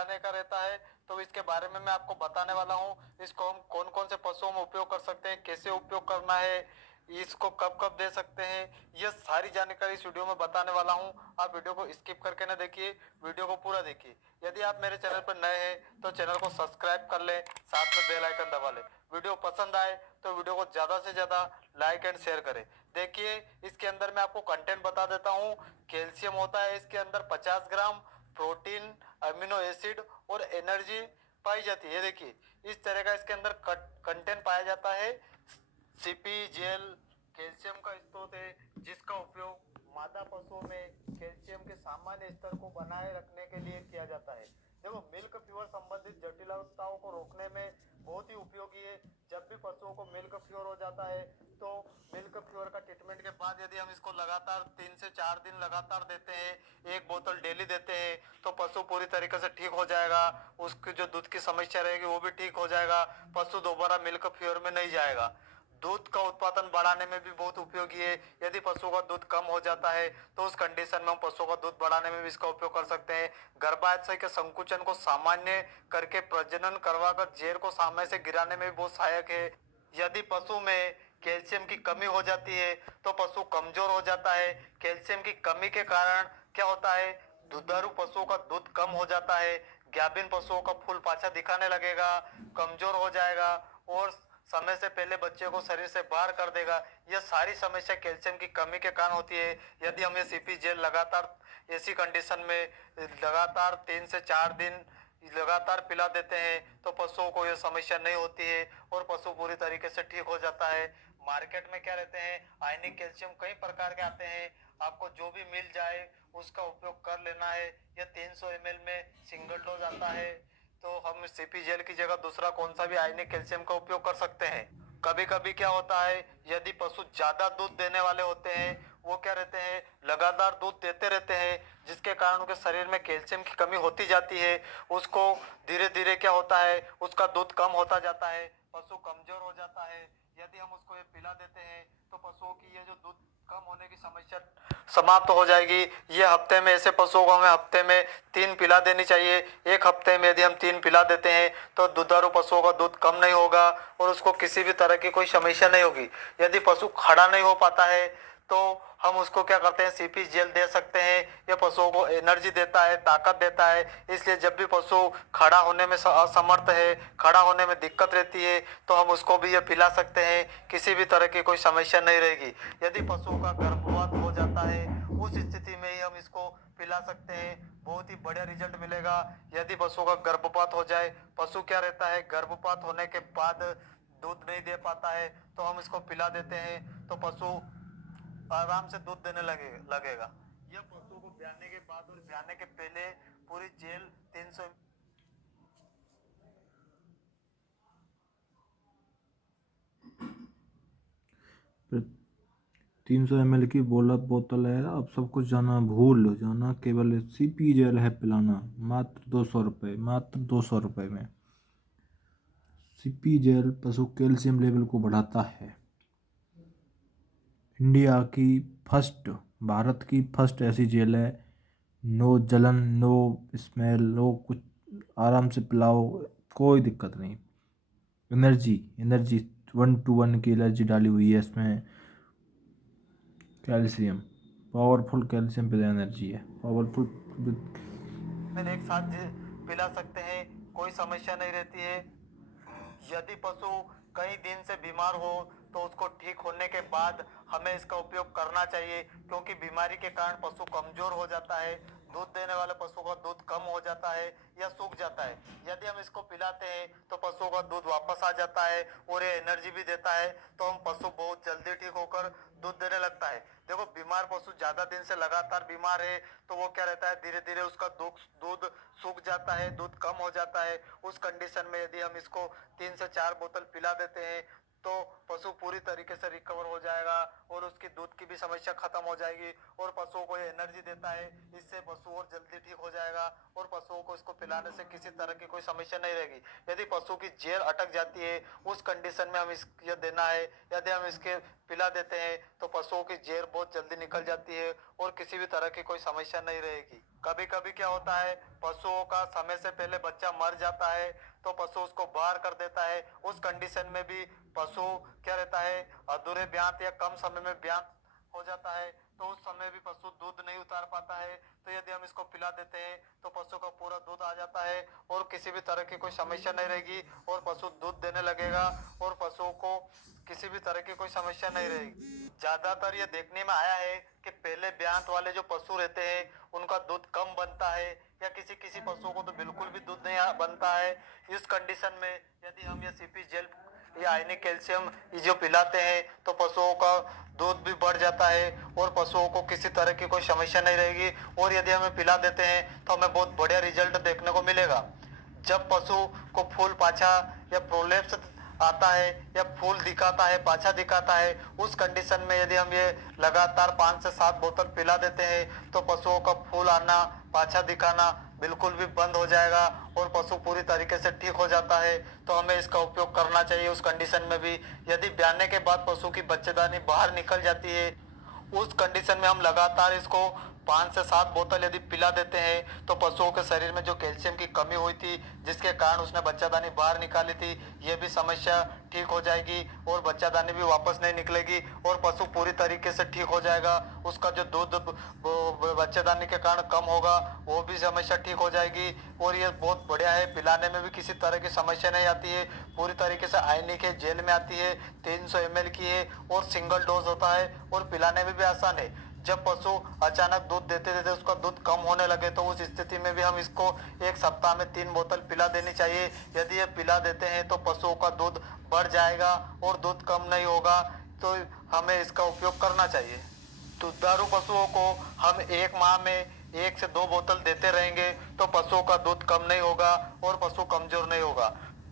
पिलाने का रहता है, तो इसके बारे में मैं आपको बताने वाला हूँ। इसको हम कौन कौन से पशुओं में उपयोग कर सकते हैं, कैसे उपयोग करना है, इसको कब कब दे सकते हैं, ये सारी जानकारी इस वीडियो में बताने वाला हूँ। आप वीडियो को स्किप करके ना देखिए, वीडियो को पूरा देखिए। यदि आप मेरे चैनल पर नए हैं तो चैनल को सब्सक्राइब कर लें, साथ में बेल आइकन दबा लें। वीडियो पसंद आए तो वीडियो को ज़्यादा से ज़्यादा लाइक एंड शेयर करें। देखिए, इसके अंदर मैं आपको कंटेंट बता देता हूँ। कैल्शियम होता है इसके अंदर 50 ग्राम, प्रोटीन, अमीनो एसिड और एनर्जी पाई जाती है। देखिए, इस तरह का इसके अंदर कंटेंट पाया जाता है। सीपी जेल कैल्शियम का स्रोत है, जिसका उपयोग मादा पशुओं में कैल्शियम के सामान्य स्तर को बनाए रखने के लिए किया जाता है। देखो, मिल्क फीवर संबंधित जटिलताओं को रोकने में बहुत ही उपयोगी है। जब भी पशुओं को मिल्क फीवर हो जाता है तो मिल्क फीवर का ट्रीटमेंट के बाद यदि हम इसको लगातार 3 से 4 दिन लगातार देते हैं, 1 बोतल डेली देते हैं, तो पशु पूरी तरीके से ठीक हो जाएगा। उसकी जो दूध की समस्या रहेगी वो भी ठीक हो जाएगा। पशु दोबारा मिल्क फीवर में नहीं जाएगा। दूध का उत्पादन बढ़ाने में भी बहुत उपयोगी है। यदि पशुओं का दूध कम हो जाता है तो उस कंडीशन में हम पशुओं का दूध बढ़ाने में भी इसका उपयोग कर सकते हैं। गर्भाशय के संकुचन को सामान्य करके प्रजनन करवाकर जहर को सामने से गिराने में भी बहुत सहायक है। यदि पशु में कैल्शियम की कमी हो जाती है तो पशु कमजोर हो जाता है। कैल्शियम की कमी के कारण क्या होता है, दुधारू पशुओं का दूध कम हो जाता है, गाभिन पशुओं का फूल पाछा दिखाने लगेगा, कमजोर हो जाएगा और समय से पहले बच्चे को शरीर से बाहर कर देगा। यह सारी समस्या कैल्शियम की कमी के कारण होती है। यदि हम ये सीपी जेल लगातार ऐसी कंडीशन में लगातार 3 से 4 दिन लगातार पिला देते हैं तो पशुओं को यह समस्या नहीं होती है और पशु पूरी तरीके से ठीक हो जाता है। मार्केट में क्या रहते हैं, आयनिक कैल्शियम कई प्रकार के आते हैं। आपको जो भी मिल जाए उसका उपयोग कर लेना है। यह 300 ml में सिंगल डोज आता है, तो हम सीपी जेल की जगह दूसरा कौन सा भी आयनिक कैल्शियम का उपयोग कर सकते हैं। कभी कभी क्या होता है, यदि पशु ज्यादा दूध देने वाले होते हैं, वो क्या रहते हैं, लगातार दूध देते रहते हैं, जिसके कारण उनके शरीर में कैल्शियम की कमी होती जाती है। उसको धीरे धीरे क्या होता है, उसका दूध कम होता जाता है, पशु कमजोर हो जाता है। यदि हम उसको ये पिला देते हैं तो पशुओं की ये जो दूध कम होने की समस्या समाप्त हो जाएगी। ये हफ्ते में ऐसे पशुओं को हमें हफ्ते में 3 पिला देनी चाहिए। एक हफ्ते में यदि हम 3 पिला देते हैं तो दुधारू पशुओं का दूध कम नहीं होगा और उसको किसी भी तरह की कोई समस्या नहीं होगी। यदि पशु खड़ा नहीं हो पाता है तो हम उसको क्या करते हैं, सीपी जेल दे सकते हैं। यह पशुओं को एनर्जी देता है, ताकत देता है। इसलिए जब भी पशु खड़ा होने में असमर्थ है, खड़ा होने में दिक्कत रहती है, तो हम उसको भी ये पिला सकते हैं। किसी भी तरह की कोई समस्या नहीं रहेगी। यदि पशुओं का गर्भपात हो जाता है, उस स्थिति में ही हम इसको पिला सकते हैं। बहुत ही बढ़िया रिजल्ट मिलेगा। यदि पशु का गर्भपात हो जाए, पशु क्या रहता है, गर्भपात होने के बाद दूध नहीं दे पाता है, तो हम इसको पिला देते हैं तो पशु आराम से दूध देने लगेगा। यह पशु को ब्याने के बाद और ब्याने के पहले पूरी जेल 300 ₹300 की बोतल है। अब सब कुछ जाना भूल जाना, केवल सीपी जेल है पिलाना। मात्र ₹200, मात्र ₹200 में। सीपी जेल पशु कैल्शियम लेवल को बढ़ाता है। इंडिया की फर्स्ट, भारत की फर्स्ट ऐसी जेल है। नो जलन, नो स्मेल, नो कुछ, आराम से पिलाओ, कोई दिक्कत नहीं। एनर्जी एनर्जी 1:1 की एनर्जी डाली हुई है इसमें। कैल्शियम, पावरफुल कैल्शियम पे एनर्जी है, पावरफुल। एक साथ पिला सकते हैं, कोई समस्या नहीं रहती है। यदि पशु कई दिन से बीमार हो तो उसको ठीक होने के बाद हमें इसका उपयोग करना चाहिए, क्योंकि बीमारी के कारण पशु कमजोर हो जाता है। दूध देने वाले पशु का दूध कम हो जाता है या सूख जाता है। यदि हम इसको पिलाते हैं तो पशुओं का दूध वापस आ जाता है और ये एनर्जी भी देता है, तो हम पशु बहुत जल्दी ठीक होकर दूध देने लगता है। देखो, बीमार पशु ज्यादा दिन से लगातार बीमार है तो वो क्या रहता है, धीरे धीरे उसका दूध सूख जाता है, दूध कम हो जाता है। उस कंडीशन में यदि हम इसको 3 से 4 बोतल पिला देते हैं तो पशु पूरी तरीके से रिकवर हो जाएगा और उसकी दूध की भी समस्या खत्म हो जाएगी और पशुओं को ये एनर्जी देता है। इससे पशु और जल्दी ठीक हो जाएगा और पशुओं को इसको पिलाने से किसी तरह की कोई समस्या नहीं रहेगी। यदि पशु की जेर अटक जाती है उस कंडीशन में हम इस ये देना है, यदि हम इसके पिला देते हैं तो पशुओं की जेर बहुत जल्दी निकल जाती है और किसी भी तरह की कोई समस्या नहीं रहेगी। कभी कभी क्या होता है, पशुओं का समय से पहले बच्चा मर जाता है तो पशु उसको बाहर कर देता है। उस कंडीशन में भी पशु क्या रहता है, अधूरे ब्यात या कम समय में ब्यात हो जाता है तो उस समय भी पशु दूध नहीं उतार पाता है। तो यदि हम इसको पिला देते हैं तो पशु का पूरा दूध आ जाता है और किसी भी तरह की कोई समस्या नहीं रहेगी और पशु दूध देने लगेगा और पशुओं को किसी भी तरह की कोई समस्या नहीं रहेगी। ज्यादातर ये देखने में आया है कि पहले ब्यात वाले जो पशु रहते हैं उनका दूध कम बनता है या किसी किसी पशुओं को तो बिल्कुल भी दूध नहीं बनता है। इस कंडीशन में यदि हम ये सीपी जेल या आयनिक कैल्शियम ये जो पिलाते हैं तो पशुओं का दूध भी बढ़ जाता है और पशुओं को किसी तरह की कोई समस्या नहीं रहेगी और यदि हमें पिला देते हैं तो हमें बहुत बढ़िया रिजल्ट देखने को मिलेगा। जब पशु को फूल पाछा या प्रोलेप्स आता है या फूल दिखाता है, पाछा दिखाता है, उस कंडीशन में यदि हम ये लगातार 5 से 7 बोतल पिला देते हैं तो पशुओं का फूल आना, पाछा दिखाना बिल्कुल भी बंद हो जाएगा और पशु पूरी तरीके से ठीक हो जाता है। तो हमें इसका उपयोग करना चाहिए उस कंडीशन में भी। यदि ब्याने के बाद पशु की बच्चेदानी बाहर निकल जाती है उस कंडीशन में हम लगातार इसको 5 से 7 बोतल यदि पिला देते हैं तो पशुओं के शरीर में जो कैल्शियम की कमी हुई थी जिसके कारण उसने बच्चादानी बाहर निकाली थी ये भी समस्या ठीक हो जाएगी और बच्चादानी भी वापस नहीं निकलेगी और पशु पूरी तरीके से ठीक हो जाएगा। उसका जो दूध बच्चेदानी के कारण कम होगा वो भी समस्या ठीक हो जाएगी और ये बहुत बढ़िया है। पिलाने में भी किसी तरह की समस्या नहीं आती है, पूरी तरीके से आयनिक है, जेल में आती है, 300 ml की है और सिंगल डोज होता है और पिलाने में भी आसान है। जब पशु अचानक दूध देते देते उसका दूध कम होने लगे तो उस स्थिति में भी हम इसको 1 सप्ताह में 3 बोतल पिला देनी चाहिए। यदि ये पिला देते हैं तो पशुओं का दूध बढ़ जाएगा और दूध कम नहीं होगा, तो हमें इसका उपयोग करना चाहिए। दुधारू पशुओं को हम 1 माह में 1 से 2 बोतल देते रहेंगे तो पशुओं का दूध कम नहीं होगा और पशु कमजोर नहीं होगा।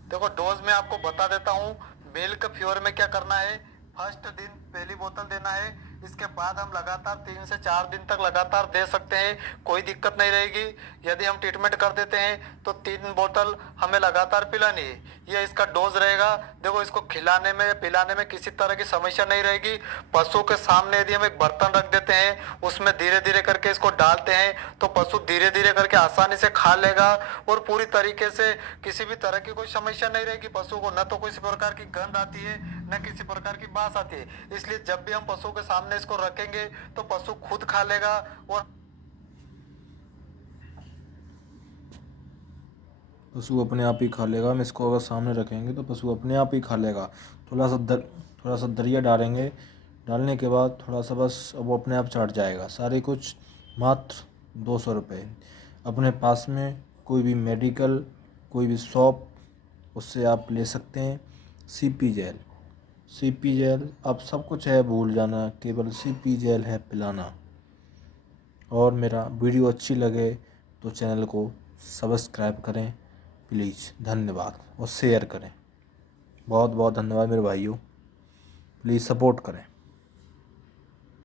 देखो डोज में आपको बता देता हूँ। मिल्क फ्योर में क्या करना है, फर्स्ट दिन पहली बोतल देना है, इसके बाद हम लगातार 3 से 4 दिन तक लगातार दे सकते हैं, कोई दिक्कत नहीं रहेगी। यदि हम ट्रीटमेंट कर देते हैं तो 3 बोतल हमें लगातार पिलानी है, ये इसका डोज रहेगा। देखो इसको खिलाने में पिलाने में किसी तरह की समस्या नहीं रहेगी। पशु के सामने यदि हम एक बर्तन रख देते हैं उसमें धीरे धीरे करके इसको डालते हैं तो पशु धीरे धीरे करके आसानी से खा लेगा और पूरी तरीके से किसी भी तरह की कोई समस्या नहीं रहेगी। पशु को न तो किसी प्रकार की गंध आती है न किसी प्रकार की बास आती है। इसलिए जब भी हम पशु के सामने इसको रखेंगे तो पशु खुद खा लेगा और पशु अपने आप ही खा लेगा। हम इसको अगर सामने रखेंगे तो पशु अपने आप ही खा लेगा। थोड़ा सा दरिया डालेंगे, डालने के बाद थोड़ा सा बस वो अपने आप चढ़ जाएगा। सारे कुछ मात्र 200 रुपये। अपने पास में कोई भी मेडिकल, कोई भी शॉप, उससे आप ले सकते हैं। सीपी जेल अब सब कुछ है, भूल जाना, केवल सीपी जेल है पिलाना। और मेरा वीडियो अच्छी लगे तो चैनल को सब्सक्राइब करें प्लीज़, धन्यवाद, और शेयर करें। बहुत बहुत धन्यवाद मेरे भाइयों, प्लीज़ सपोर्ट करें।